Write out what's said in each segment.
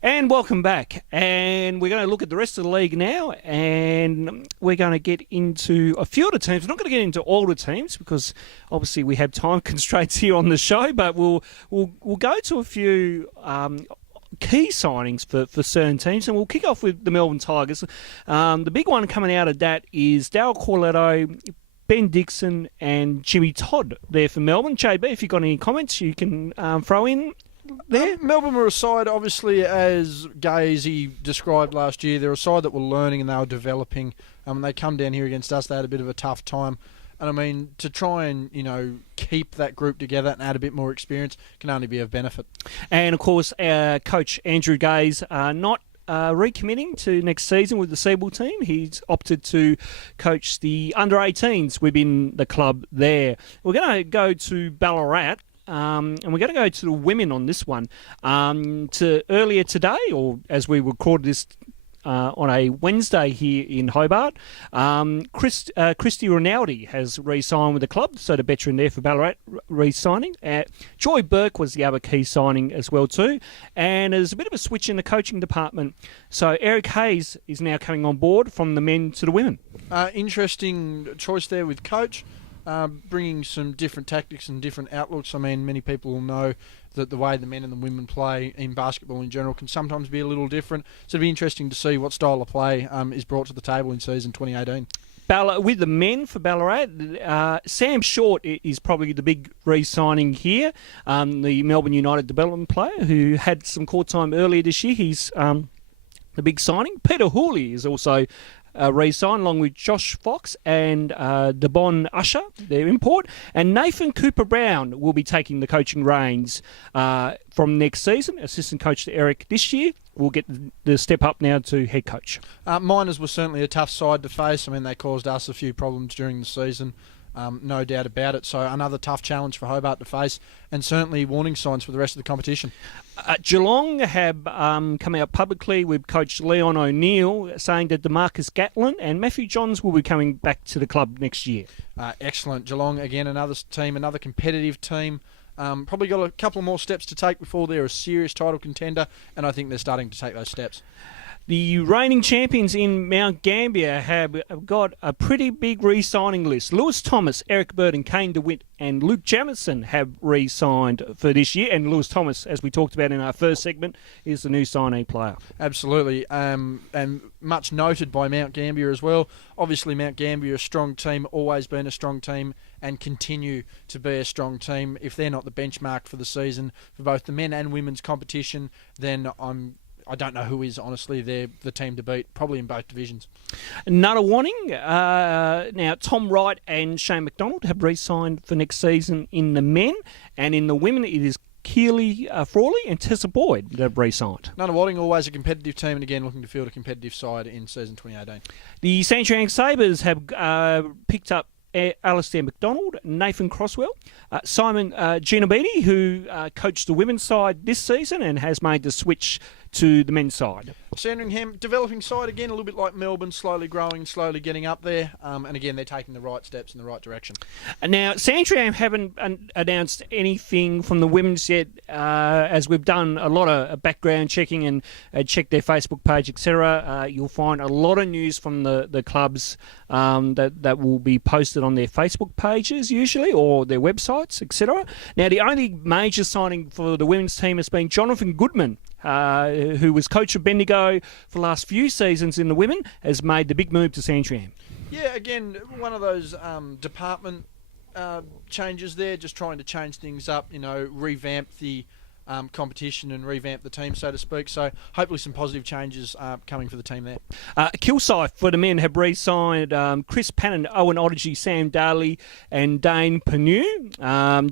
And welcome back. And we're going to look at the rest of the league now, and we're going to get into a few of the teams. We're not going to get into all the teams because obviously we have time constraints here on the show, but we'll go to a few key signings for certain teams, and we'll kick off with the Melbourne Tigers. The big one coming out of that is Daryl Corletto, Ben Dixon and Jimmy Todd there for Melbourne. JB, if you've got any comments you can throw in there. Melbourne were a side, obviously, as Gazy described last year. They're a side that were learning and they were developing. They come down here against us. They had a bit of a tough time. And, I mean, to try and, keep that group together and add a bit more experience can only be of benefit. And, of course, our coach, Andrew Gaze, not recommitting to next season with the Seabull team. He's opted to coach the under-18s within the club there. We're going to go to Ballarat. And we're going to go to the women on this one. To earlier today, or as we record this on a Wednesday here in Hobart, Christy Rinaldi has re-signed with the club, so the veteran there for Ballarat re-signing. Joy Burke was the other key signing as well too. And there's a bit of a switch in the coaching department. So Eric Hayes is now coming on board from the men to the women. Interesting choice there with coach. Bringing some different tactics and different outlooks. I mean, many people will know that the way the men and the women play in basketball in general can sometimes be a little different. So it'll be interesting to see what style of play is brought to the table in season 2018. With the men for Ballarat, Sam Short is probably the big re-signing here, the Melbourne United development player who had some court time earlier this year. He's the big signing. Peter Hooley is also re-signed along with Josh Fox and Devon Usher, their import. And Nathan Cooper-Brown will be taking the coaching reins from next season. Assistant coach to Eric this year will get the step up now to head coach. Miners were certainly a tough side to face. I mean, they caused us a few problems during the season. No doubt about it. So another tough challenge for Hobart to face, and certainly warning signs for the rest of the competition. Geelong have come out publicly with coach Leon O'Neill saying that DeMarcus Gatlin and Matthew Johns will be coming back to the club next year. Excellent. Geelong, again, another team, another competitive team. Probably got a couple more steps to take before they're a serious title contender, and I think they're starting to take those steps. The reigning champions in Mount Gambier have got a pretty big re-signing list. Lewis Thomas, Eric Burton, Kane DeWitt and Luke Jamison have re-signed for this year. And Lewis Thomas, as we talked about in our first segment, is the new signee player. Absolutely. And much noted by Mount Gambier as well. Obviously, Mount Gambier, a strong team, always been a strong team and continue to be a strong team. If they're not the benchmark for the season for both the men and women's competition, then I don't know who is, honestly. They're the team to beat, probably in both divisions. Another warning. Now, Tom Wright and Shane McDonald have re-signed for next season in the men. And in the women, it is Keely Frawley and Tessa Boyd that have re-signed. Nunawading, always a competitive team, and again, looking to field a competitive side in season 2018. The Santriang Sabres have picked up Alistair McDonald, Nathan Crosswell, Simon Ginobili, who coached the women's side this season and has made the switch to the men's side. Sandringham, developing side again, a little bit like Melbourne, slowly growing, slowly getting up there, and again, they're taking the right steps in the right direction. Now, Sandringham haven't announced anything from the women's yet, as we've done a lot of background checking and checked their Facebook page, etc. You'll find a lot of news from the clubs that will be posted on their Facebook pages usually, or their websites, etc. Now, the only major signing for the women's team has been Jonathan Goodman, who was coach of Bendigo for the last few seasons in the women, has made the big move to Sandringham. Yeah, again, one of those department changes there, just trying to change things up, revamp the competition and revamp the team, so to speak. So hopefully some positive changes coming for the team there. Kilsyth for the men have re-signed Chris Pannon, Owen Odygy, Sam Daly and Dane Penu.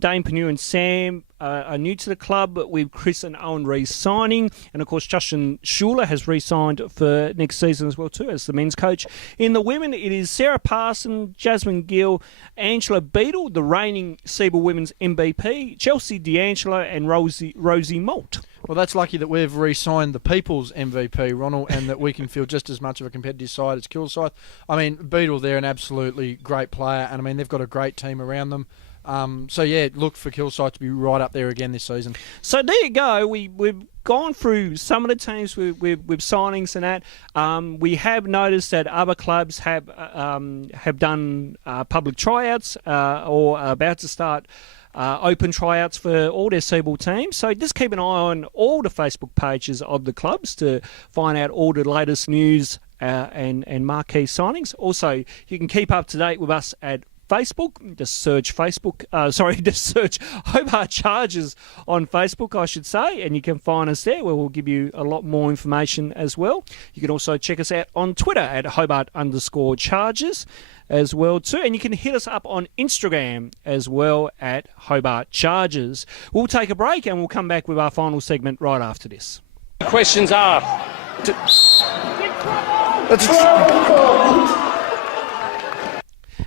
Dane Penu and Sam are new to the club, with Chris and Owen re-signing. And, of course, Justin Schuler has re-signed for next season as well, too, as the men's coach. In the women, it is Sarah Parson, Jasmine Gill, Angela Beadle, the reigning Seabull Women's MVP, Chelsea D'Angelo and Rosie Malt. Well, that's lucky that we've re-signed the People's MVP, Ronald, and that we can feel just as much of a competitive side as Kilsyth. I mean, Beadle, they're an absolutely great player, and, I mean, they've got a great team around them. So yeah, look for Kilsyth to be right up there again this season. So there you go. We've gone through some of the teams with signings and that. We have noticed that other clubs have done public tryouts or are about to start open tryouts for all their C-ball teams. So just keep an eye on all the Facebook pages of the clubs to find out all the latest news and marquee signings. Also, you can keep up to date with us at Facebook. Just search just search Hobart Chargers on Facebook, I should say, and you can find us there where we'll give you a lot more information as well. You can also check us out on Twitter at Hobart_Chargers as well too, and you can hit us up on Instagram as well at Hobart Chargers. We'll take a break and we'll come back with our final segment right after this. Questions are...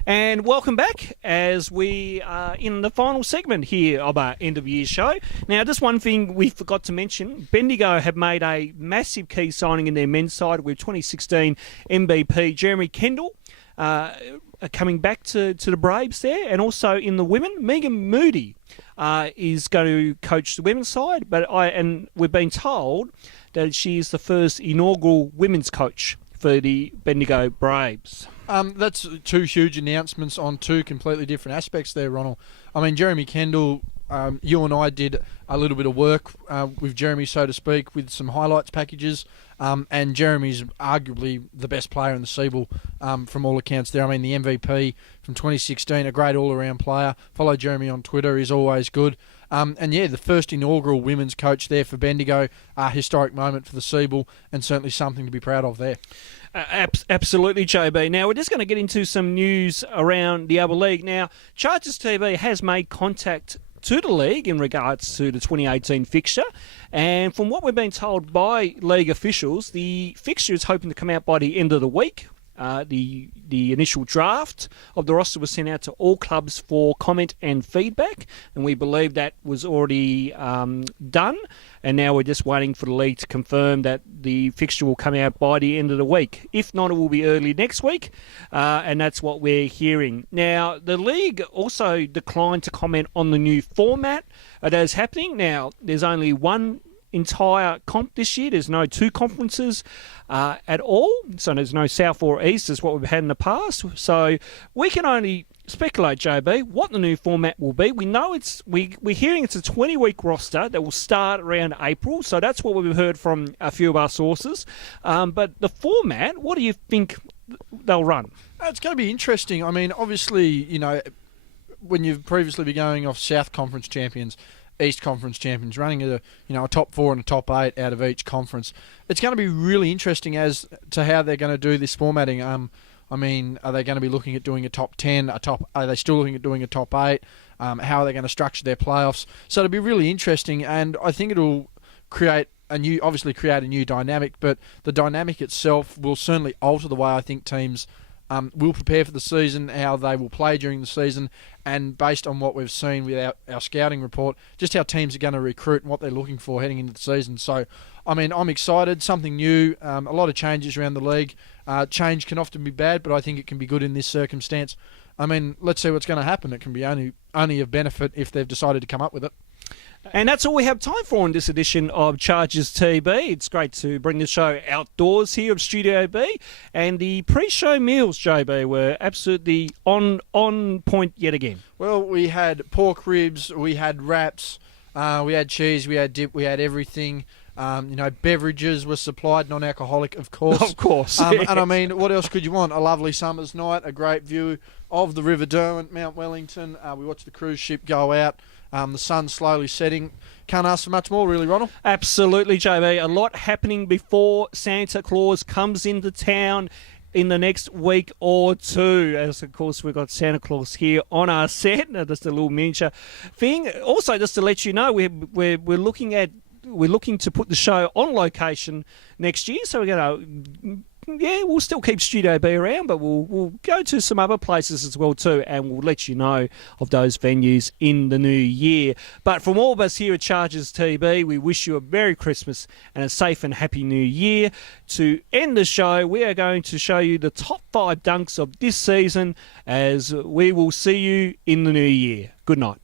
And welcome back as we are in the final segment here of our end of year show. Now, just one thing we forgot to mention, Bendigo have made a massive key signing in their men's side with 2016 MVP Jeremy Kendall coming back to the Braves there. And also in the women, Megan Moody is going to coach the women's side. And we've been told that she is the first inaugural women's coach for the Bendigo Braves. That's two huge announcements on two completely different aspects there, Ronald. I mean, Jeremy Kendall, you and I did a little bit of work with Jeremy, so to speak, with some highlights packages, and Jeremy's arguably the best player in the C-ball from all accounts there. I mean, the MVP from 2016, a great all-around player. Follow Jeremy on Twitter, he's always good. And yeah, the first inaugural women's coach there for Bendigo, a historic moment for the C-ball, and certainly something to be proud of there. Absolutely, JB. Now, we're just going to get into some news around the other league. Now, Chargers TV has made contact to the league in regards to the 2018 fixture, and from what we've been told by league officials, the fixture is hoping to come out by the end of the week. The initial draft of the roster was sent out to all clubs for comment and feedback, and we believe that was already done, and now we're just waiting for the league to confirm that the fixture will come out by the end of the week. If not, it will be early next week, and that's what we're hearing. Now, the league also declined to comment on the new format that is happening. Now, there's only one entire comp this year. There's no two conferences at all, so there's no South or East as what we've had in the past. So we can only speculate, JB, what the new format will be. We know we're hearing it's a 20-week roster that will start around April, so that's what we've heard from a few of our sources. But the format, what do you think they'll run? It's going to be interesting. I mean, obviously, when you've previously been going off South Conference champions, East Conference champions, running a top 4 and a top 8 out of each conference. It's going to be really interesting as to how they're going to do this formatting. I mean, are they going to be looking at doing a top 10, are they still looking at doing a top 8? How are they going to structure their playoffs? So it'll be really interesting, and I think it'll create a new dynamic, but the dynamic itself will certainly alter the way I think teams will prepare for the season, how they will play during the season, and based on what we've seen with our scouting report, just how teams are going to recruit and what they're looking for heading into the season. So, I mean, I'm excited, something new, a lot of changes around the league. Change can often be bad, but I think it can be good in this circumstance. I mean, let's see what's going to happen. It can be only of benefit if they've decided to come up with it. And that's all we have time for in this edition of Chargers TV. It's great to bring the show outdoors here of Studio B. And the pre-show meals, JB, were absolutely on point yet again. Well, we had pork ribs, we had wraps, we had cheese, we had dip, we had everything. Beverages were supplied, non-alcoholic, of course. Of course. And I mean, what else could you want? A lovely summer's night, a great view of the River Derwent, Mount Wellington. We watched the cruise ship go out. The sun's slowly setting. Can't ask for much more, really, Ronald. Absolutely, JB. A lot happening before Santa Claus comes into town in the next week or two. As, of course, we've got Santa Claus here on our set. Just a little miniature thing. Also, just to let you know, we're looking at we're looking to put the show on location next year. So we're going to, we'll still keep Studio B around, but we'll go to some other places as well too, and we'll let you know of those venues in the new year. But from all of us here at Chargers TV, we wish you a Merry Christmas and a safe and happy New Year. To end the show, we are going to show you the top 5 dunks of this season, as we will see you in the new year. Good night.